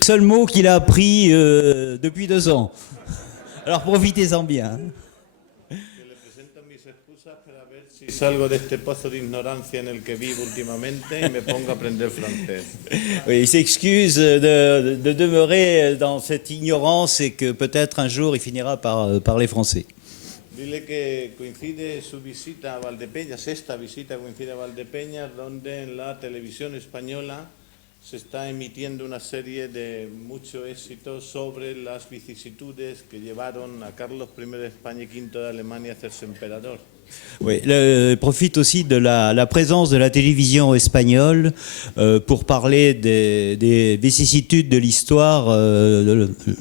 Seul mot qu'il a appris depuis 2 ans. Alors profitez-en bien. Que le presento mis excusas para ver si salgo de este pozo de ignorancia en el que vivo últimamente y me pongo a aprender francés. Oui, il s'excuse de demeurer dans cette ignorance et que peut-être un jour il finira par parler français. Dile que coincide su visita a Valdepeñas, esta visita coincide a Valdepeñas, donde en la televisión española se está emitiendo una serie de mucho éxito sobre las vicisitudes que llevaron a Carlos I de España y V de Alemania a hacerse emperador. Oui, profite aussi de la présence de la télévision espagnole pour parler des vicissitudes de l'histoire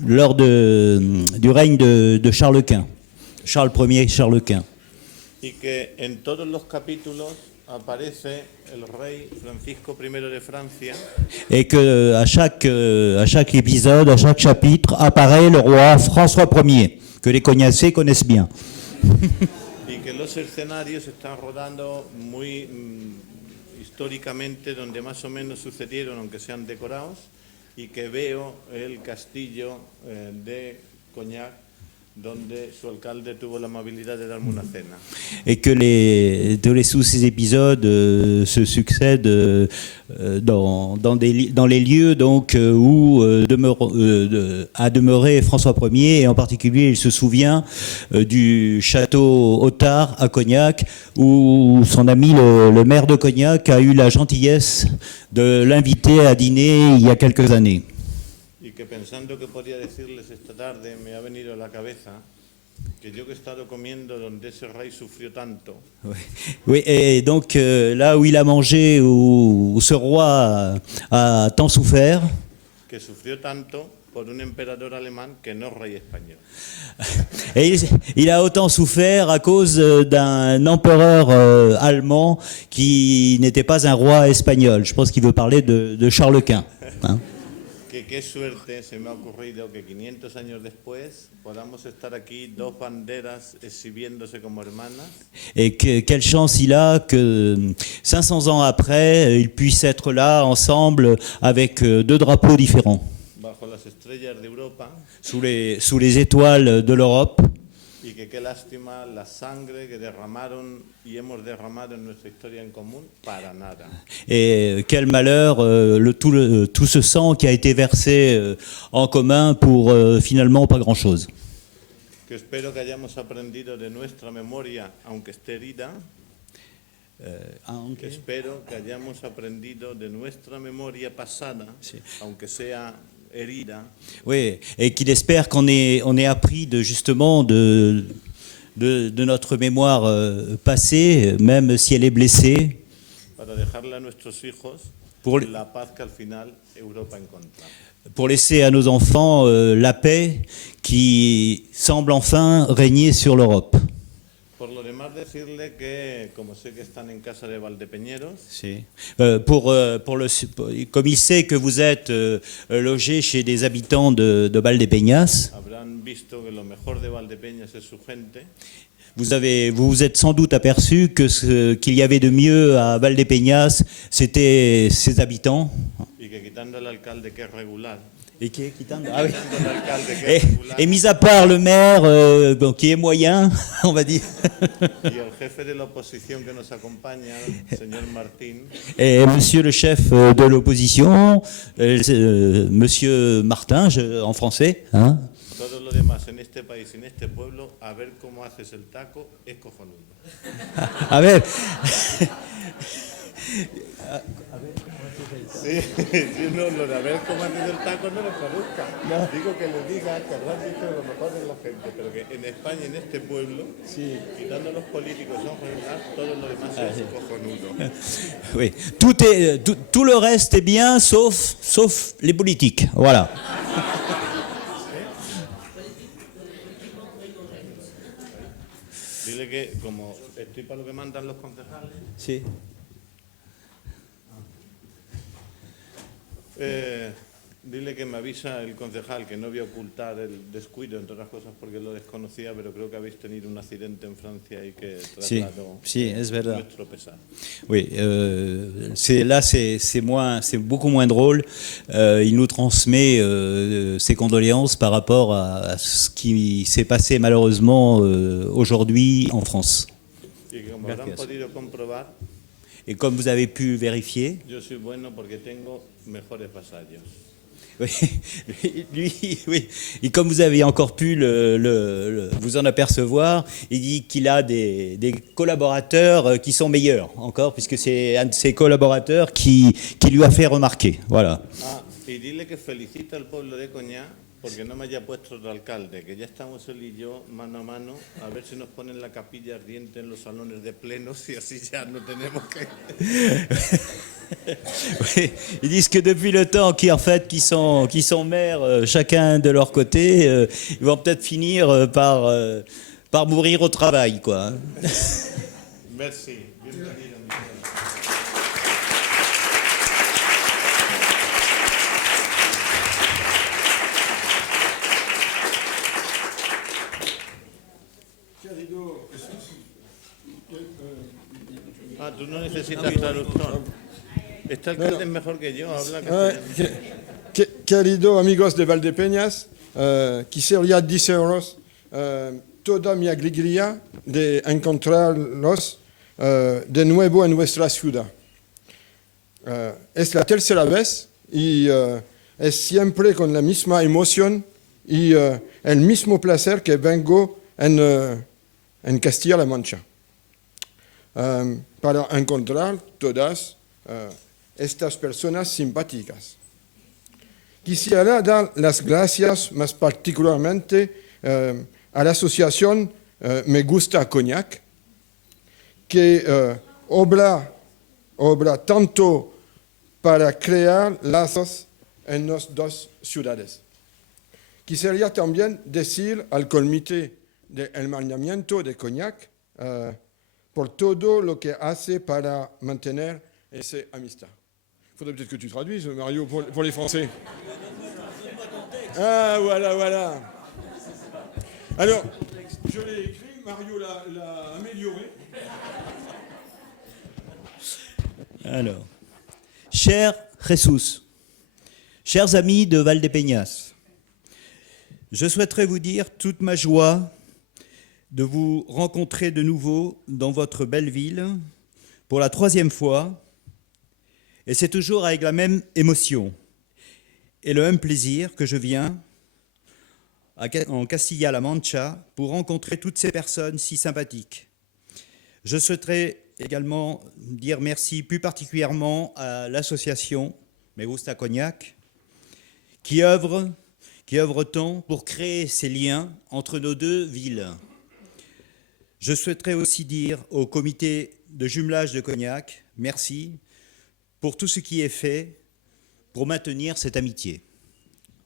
lors du règne de Charles Quint. Charles Ier, Charles Quint. Y que en todos los capítulos aparece el rey Francisco I de Francia. Et que à chaque épisode, à chaque chapitre, apparaît le roi François Ier, que les Cognacés connaissent bien. Y que los escenarios están rodando muy históricamente, donde más o menos sucedieron, aunque sean decorados, y que veo el castillo de Cognac, donde su alcalde tuvo la amabilidad de darme una cena. Et que tous ces épisodes se succèdent dans les lieux donc, où a demeuré François Ier, et en particulier il se souvient du château Otard à Cognac, où son ami le maire de Cognac a eu la gentillesse de l'inviter à dîner il y a quelques années. Y que pensando que podía decirles esta tarde, me ha venido a la cabeza que yo que he estado comiendo donde ese rey sufrió tanto. Oui, et donc là où il a mangé, où ce roi a tant souffert, Que sufrió tanto por un emperador alemán que no rey español. et il a autant souffert à cause d'un empereur allemand qui n'était pas un roi espagnol. Je pense qu'il veut parler de Charles Quint. Hein. Que qué suerte se me ha ocurrido que 500 años después podamos estar aquí dos banderas exhibiéndose como hermanas. Et quelle chance il a que 500 ans après, ils puissent être là ensemble avec 2 drapeaux différents, Bajo las estrellas de Europa, sous les étoiles de l'Europe. y que qué lástima la sangre que derramaron y hemos derramado en nuestra historia en común para nada. Et quel malheur, tout ce sang qui a été versé en commun pour finalement pas grand-chose. Que espero que hayamos aprendido de nuestra memoria, aunque esté herida. Que espero que hayamos aprendido de nuestra memoria pasada, aunque sea herida. Oui, et qu'il espère qu'on ait appris justement de notre mémoire passée, même si elle est blessée, Para dejarle a nuestros hijos pour, la paz que al final Europa encontrará. pour laisser à nos enfants la paix qui semble enfin régner sur l'Europe. Por lo demás, decirle que, como sé que están en casa de Valdepeñeros, Comme il sait que vous êtes logé chez des habitants de Valdepeñas, habrán visto que lo mejor de Valdepeñas es su gente, vous vous êtes sans doute aperçu que qu'il y avait de mieux à Valdepeñas, c'était ses habitants. y que quitando al alcalde que es regular, Et ah oui. quitando al alcalde que es regular, Et mis à part le maire, qui est moyen, on va dire, y el jefe de la oposición que nos acompaña, el señor Martín, et monsieur le chef de l'opposition, monsieur Martin, en français, hein. todo lo demás en este país y en este pueblo, a ver cómo haces el taco, es cojonudo. A ver. Sí, sí, no, lo de a ver cómo haces el taco no lo traduzca. Digo que le diga que habrán dicho lo mejor de la gente, pero que en España, en este pueblo, quitando los políticos en general, todo lo demás es cojonudo. Oui, tout le reste est bien, sauf les politiques. Voilà. Dile que como estoy para lo que mandan los concejales, Sí. Dile que me avisa el concejal que no voy a ocultar el descuido, entre otras cosas porque lo desconocía, pero creo que habéis tenido un accidente en Francia y que Sí, traslado sí, es verdad. nuestro pesar. Oui, c'est beaucoup moins drôle. Il nous transmet ses condoléances par rapport à ce qui s'est passé malheureusement aujourd'hui en France. Y que como habrán Gracias. podido comprobar, Et comme vous avez pu vérifier, yo soy bueno porque tengo mejores vasallos. oui, lui, oui, et comme vous avez encore pu vous en apercevoir, il dit qu'il a des collaborateurs qui sont meilleurs encore, puisque c'est un de ses collaborateurs qui lui a fait remarquer. Voilà. Ah, y dile que felicita al pueblo de Coñá porque no me haya puesto otro alcalde, que ya estamos él y yo mano a mano a ver si nos ponen la capilla ardiente en los salones de plenos y así ya no tenemos que... Oui, ils disent que depuis le temps qu'ils sont maires chacun de leur côté, ils vont peut-être finir par mourir au travail, quoi. Hein. Merci. Bienvenido, Michel. Ah, tú no necesitas traductor. Este alcalde es mejor que yo, habla castellano. Querido amigos de Valdepeñas, quisiera deciros toda mi alegría de encontrarlos de nuevo en nuestra ciudad. Es la tercera vez y es siempre con la misma emoción y el mismo placer que vengo en Castilla-La Mancha para encontrar todas estas personas simpáticas. Quisiera dar las gracias más particularmente a la asociación Me Gusta Cognac, que obra tanto para crear lazos en las dos ciudades. Quisiera también decir al Comité de Hermanamiento de Cognac por todo lo que hace para mantener esa amistad. Il faudrait peut-être que tu traduises, Mario, pour les Français. Ah, voilà. Alors, je l'ai écrit, Mario l'a amélioré. Alors, cher Jesús, chers amis de Valdepeñas, je souhaiterais vous dire toute ma joie de vous rencontrer de nouveau dans votre belle ville pour la 3e fois, et c'est toujours avec la même émotion et le même plaisir que je viens en Castilla-La Mancha pour rencontrer toutes ces personnes si sympathiques. Je souhaiterais également dire merci plus particulièrement à l'association Me Gusta Cognac qui œuvre tant pour créer ces liens entre nos deux villes. Je souhaiterais aussi dire au comité de jumelage de Cognac, merci pour tout ce qui est fait pour maintenir cette amitié.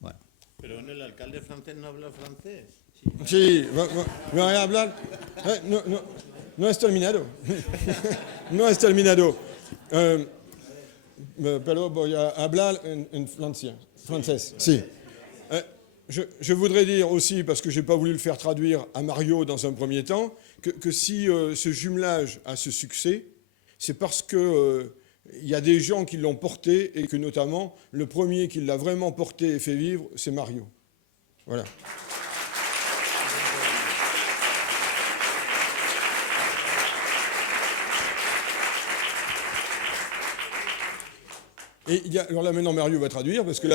Voilà. Pero bueno, el alcalde francés no habla francés. Sí, voy a hablar. No es terminado. No es terminado. Pero voy a hablar en français. Si. Je voudrais dire aussi, parce que je n'ai pas voulu le faire traduire à Mario dans un premier temps, que si ce jumelage a ce succès, c'est parce que il y a des gens qui l'ont porté et que notamment le premier qui l'a vraiment porté et fait vivre, c'est Mario. Voilà. Et alors là maintenant Mario va traduire parce que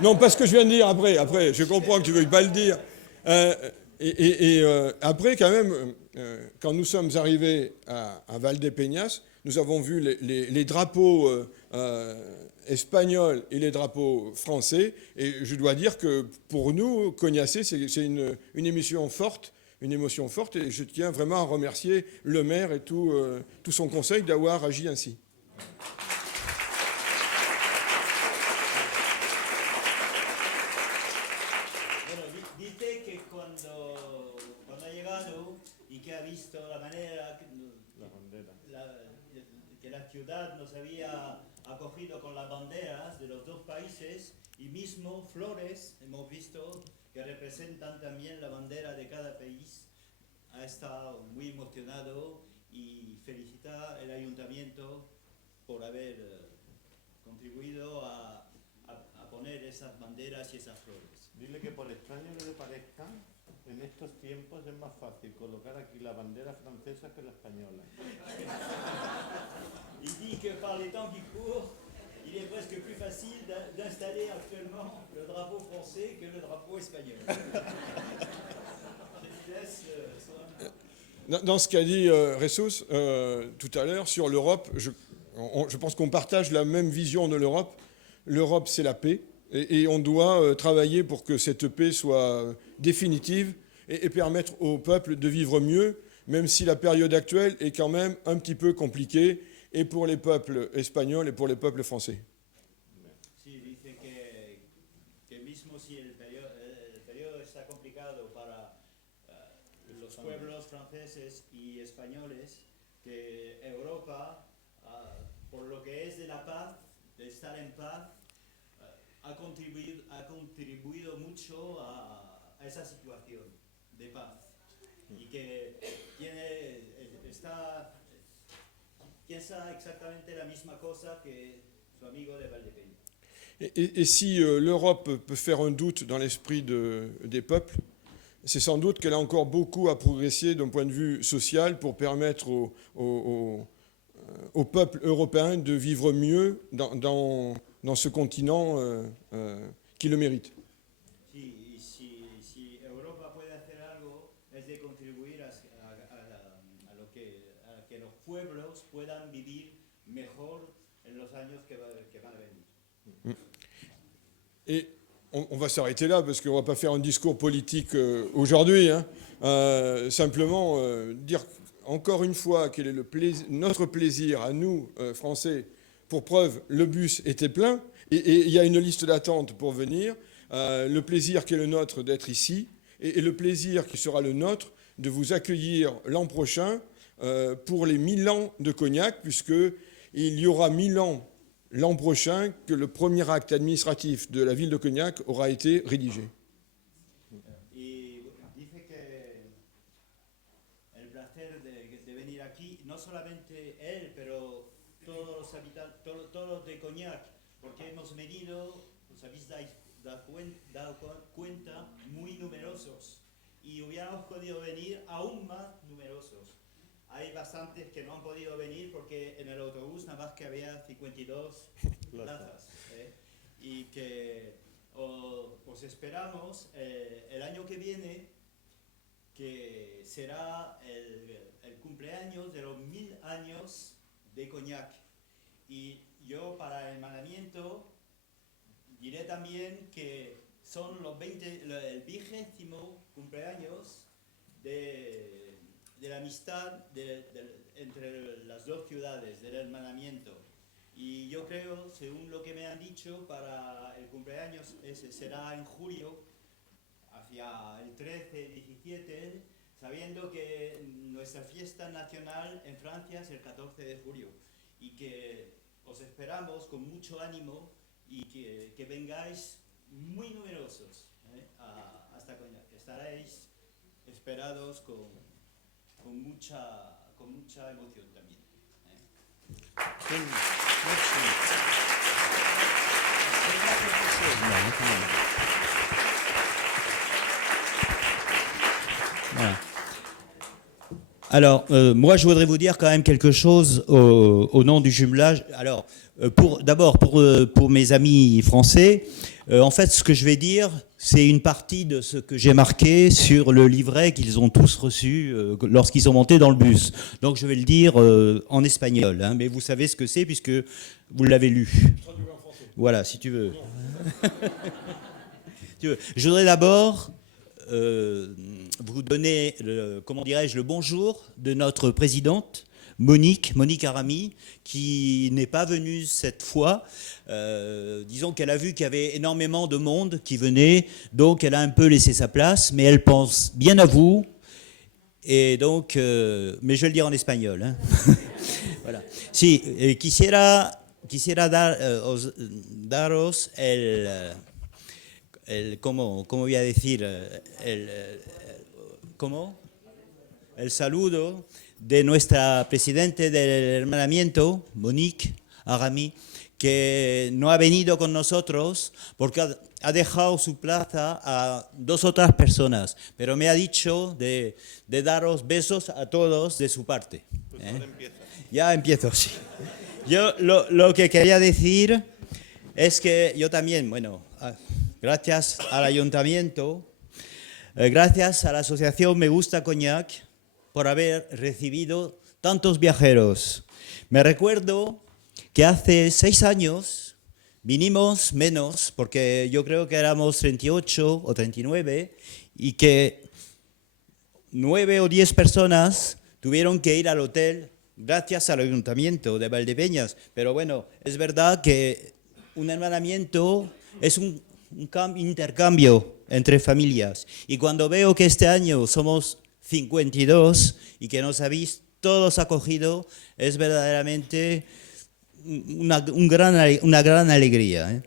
non, pas ce que je viens de dire après, je comprends que tu ne veuilles pas le dire. Après quand même, quand nous sommes arrivés à Valdepeñas, nous avons vu les drapeaux espagnols et les drapeaux français, et je dois dire que pour nous, Cognacé, c'est une émotion forte, et je tiens vraiment à remercier le maire et tout son conseil d'avoir agi ainsi. Dice que cuando ha llegado y que ha visto la manera que la ciudad nos había acogido con las banderas de los dos países y mismo flores hemos visto que representan también la bandera de cada país. Ha estado muy emocionado y felicita al ayuntamiento por haber contribuido a poner esas banderas y esas flores. Dile que por extraño que le parezca, en estos tiempos es más fácil colocar aquí la bandera francesa que la española. Il dit que par les temps qui courent, il est presque plus facile d'installer actuellement le drapeau français que le drapeau espagnol. Je laisse Dans ce qu'a dit Ressus tout à l'heure sur l'Europe, je pense qu'on partage la même vision de l'Europe. L'Europe, c'est la paix, et on doit travailler pour que cette paix soit définitive et permettre au peuple de vivre mieux, même si la période actuelle est quand même un petit peu compliquée, et pour les peuples espagnols et pour les peuples français. Sí, dice que mismo si el periodo está complicado para los pueblos franceses y españoles, que Europa, por lo que es de la paz, de estar en paz, ha contribuido mucho a esa situación de paz y que piensa exactamente la misma cosa que su amigo de Valdepeña. Et si l'Europe peut faire un doute dans l'esprit des peuples, c'est sans doute qu'elle a encore beaucoup à progresser d'un point de vue social pour permettre au peuple européen de vivre mieux dans ce continent qui le mérite. Si Europa puede hacer algo, es de contribuir a que los pueblos puedan vivir mejor en los años que van a venir. Et on va s'arrêter là parce qu'on ne va pas faire un discours politique aujourd'hui. Simplement dire encore une fois quel est notre plaisir à nous, Français. Pour preuve, le bus était plein et il y a une liste d'attente pour venir. Le plaisir qui est le nôtre d'être ici et le plaisir qui sera le nôtre de vous accueillir l'an prochain pour les 1000 ans de Cognac, puisqu'il y aura 1000 ans l'an prochain que le premier acte administratif de la ville de Cognac aura été rédigé. Y dice que el placer de venir aquí, no solamente él, pero todos los habitantes, todos los de Cognac, porque hemos venido, os habéis dado cuenta, muy numerosos, y hubiéramos podido venir aún más numerosos. Hay bastantes que no han podido venir porque en el autobús nada más que había 52 plazas. Y que os esperamos el año que viene, que será el cumpleaños de los 1000 años de Cognac. Y yo para el manamiento diré también que son el 20º cumpleaños de la amistad entre las dos ciudades, del hermanamiento. Y yo creo, según lo que me han dicho, para el cumpleaños ese será en julio, hacia el 13, 17, sabiendo que nuestra fiesta nacional en Francia es el 14 de julio. Y que os esperamos con mucho ánimo y que vengáis muy numerosos hasta Cognac. Estaréis esperados con mucha emoción también. Voilà. Alors, moi, je voudrais vous dire quand même quelque chose au nom du jumelage. Alors, d'abord, pour mes amis français, en fait, ce que je vais dire, c'est une partie de ce que j'ai marqué sur le livret qu'ils ont tous reçu lorsqu'ils sont montés dans le bus. Donc, je vais le dire en espagnol, mais vous savez ce que c'est puisque vous l'avez lu. Voilà, si tu veux. Je voudrais d'abord vous donner, le bonjour de notre présidente, Monique Arami, qui n'est pas venue cette fois. Disons qu'elle a vu qu'il y avait énormément de monde qui venait, donc elle a un peu laissé sa place, mais elle pense bien à vous. Et donc, mais je vais le dire en espagnol. Hein. Voilà. Si, quisiera daros ¿cómo voy a decir? ¿Cómo? El saludo de nuestra presidente del hermanamiento, Monique Arami, que no ha venido con nosotros porque ha dejado su plaza a 2 otras personas, pero me ha dicho de daros besos a todos de su parte. Pues ahora empieza. Ya empiezo, sí. Yo lo que quería decir es que yo también, bueno, gracias al ayuntamiento, gracias a la asociación Me Gusta Cognac, por haber recibido tantos viajeros. Me recuerdo que hace 6 años vinimos menos, porque yo creo que éramos 38 o 39, y que 9 o 10 personas tuvieron que ir al hotel gracias al ayuntamiento de Valdepeñas. Pero bueno, es verdad que un hermanamiento es un intercambio entre familias. Y cuando veo que este año somos 52 y que nos habéis todos acogido, es verdaderamente una gran alegría.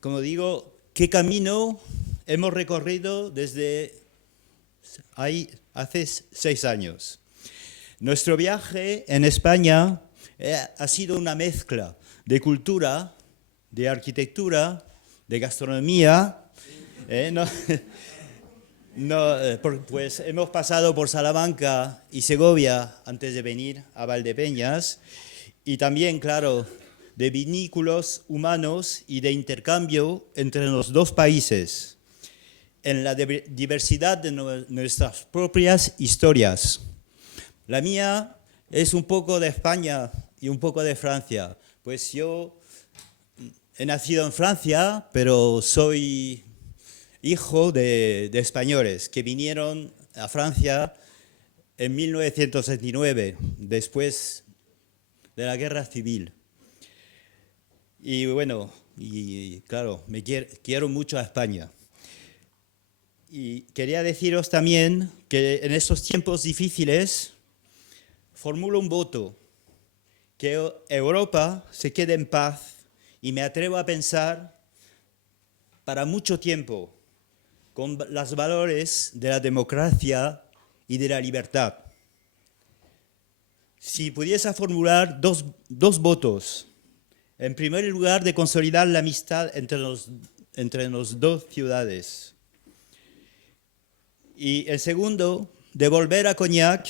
Como digo, ¿qué camino hemos recorrido desde ahí hace 6 años? Nuestro viaje en España ha sido una mezcla de cultura, de arquitectura, de gastronomía. Pues hemos pasado por Salamanca y Segovia antes de venir a Valdepeñas, y también, claro, de vínculos humanos y de intercambio entre los 2 países, en la diversidad de nuestras propias historias. La mía es un poco de España y un poco de Francia, pues yo he nacido en Francia, pero soy hijo de españoles que vinieron a Francia en 1979, después de la Guerra Civil. Y bueno, y claro, quiero mucho a España. Y quería deciros también que en estos tiempos difíciles formulo un voto, que Europa se quede en paz, y me atrevo a pensar para mucho tiempo con los valores de la democracia y de la libertad. Si pudiese formular dos votos, en primer lugar, de consolidar la amistad entre las 2 ciudades, y el segundo, de volver a Cognac,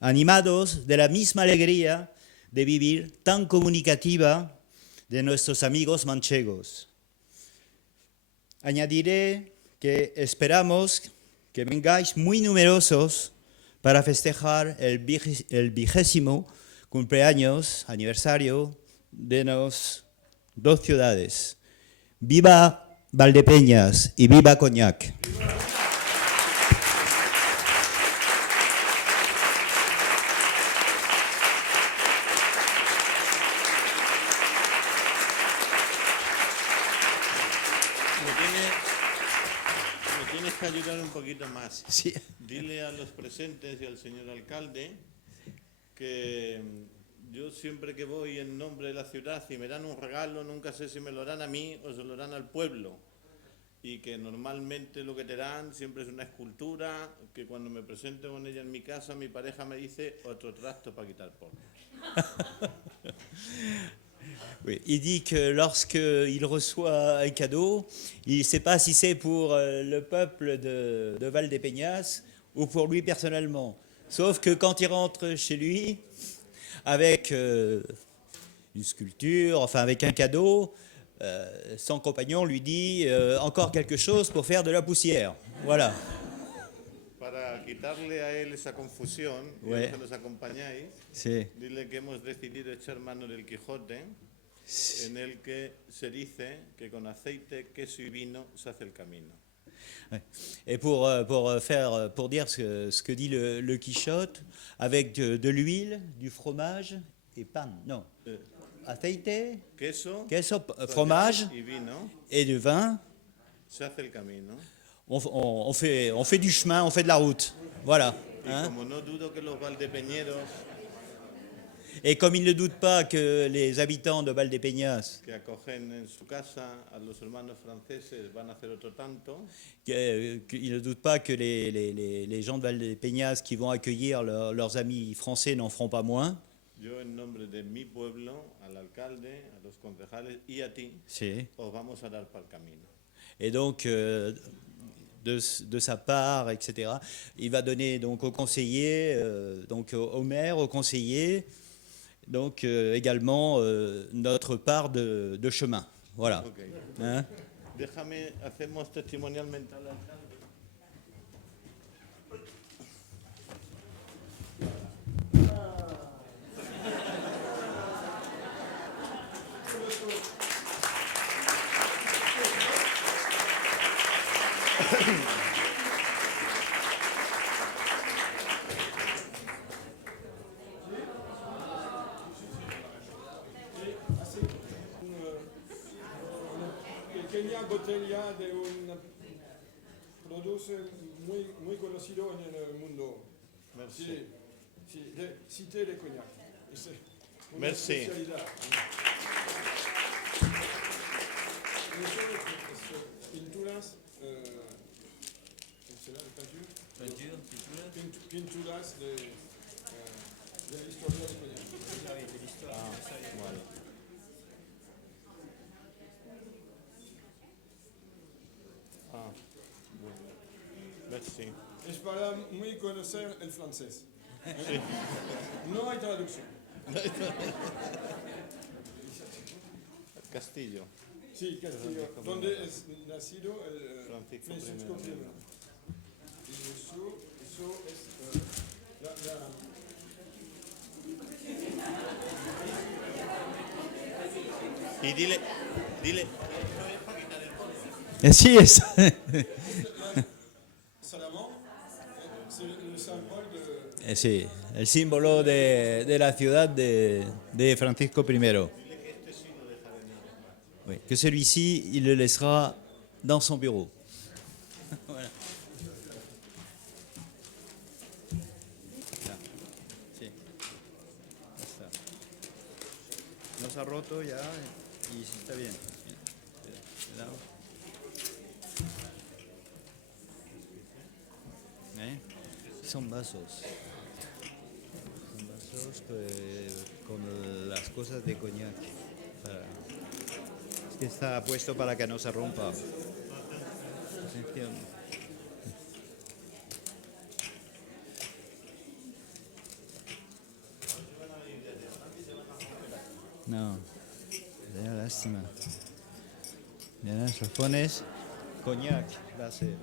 animados de la misma alegría de vivir tan comunicativa de nuestros amigos manchegos. Añadiré que esperamos que vengáis muy numerosos para festejar el 20º cumpleaños, aniversario de las 2 ciudades. ¡Viva Valdepeñas y viva Cognac! Me tienes que ayudar un poquito más. Sí. Dile a los presentes y al señor alcalde que yo siempre que voy en nombre de la ciudad y me dan un regalo, nunca sé si me lo dan a mí o se lo dan al pueblo. Y que normalmente lo que te dan siempre es una escultura, que cuando me presento con ella en mi casa, mi pareja me dice otro trasto para quitar polvo. Oui, il dit que lorsqu'il reçoit un cadeau, il ne sait pas si c'est pour le peuple de Valdepeñas ou pour lui personnellement. Sauf que quand il rentre chez lui, avec une sculpture, enfin avec un cadeau, son compagnon lui dit encore quelque chose pour faire de la poussière. Voilà. Para quitarle a él esa confusión, y Ouais. a los que nos acompañáis, Sí. dile que hemos decidido echar mano del Quijote, en el que se dice que con aceite, queso y vino se hace el camino. Ouais. Et pour dire ce que dit le Quichotte, avec de l'huile, du fromage et pan, non, aceite, Queso, fromage y vino et du vin, se hace el camino. on fait du chemin, on fait de la route. Voilà. Y Hein. como no dudo que los valdepeñeros Et comme il ne doute pas que les habitants de Valdepeñas, que acogen en su casa a los hermanos franceses, van a hacer otro tanto. il ne doute pas que les gens de Valdepeñas qui vont accueillir leurs amis français n'en feront pas moins. Yo, en nombre de mi pueblo, al alcalde, a los concejales y a ti, Sí. os vamos a dar para el camino. Et donc, de sa part, etc., il va donner donc aux conseillers, donc au maire, aux conseillers, donc également notre part de chemin. Voilà. Ok. Hein? Déjame, hacemos testimonialmente al alcalde. Pequeña botella de un producto muy conocido en el mundo. Merci. Sí, sí, cité de coñac. Es una Merci. especialidad. Pinturas, ¿cómo se llama? Pinturas de la historia de coñac. Bueno. Bueno. Merci. Es para muy conocer el francés. No hay traducción. Castillo. Sí, Castillo, donde es nacido el Francisco I. Y eso es la Y dile. Si, es. Salamand, c'est le symbole de... Sí, el símbolo de la ciudad de Francisco I. Oui, que celui-ci, il le laissera dans son bureau. Voilà. Ya. Sí. Ya está. No se ha roto ya y sí está bien. Cuidado. Son vasos. Son vasos con las cosas de coñac. Es que está puesto para que no se rompa. Atención. No, me da lástima. Ya los pones coñac, va a ser.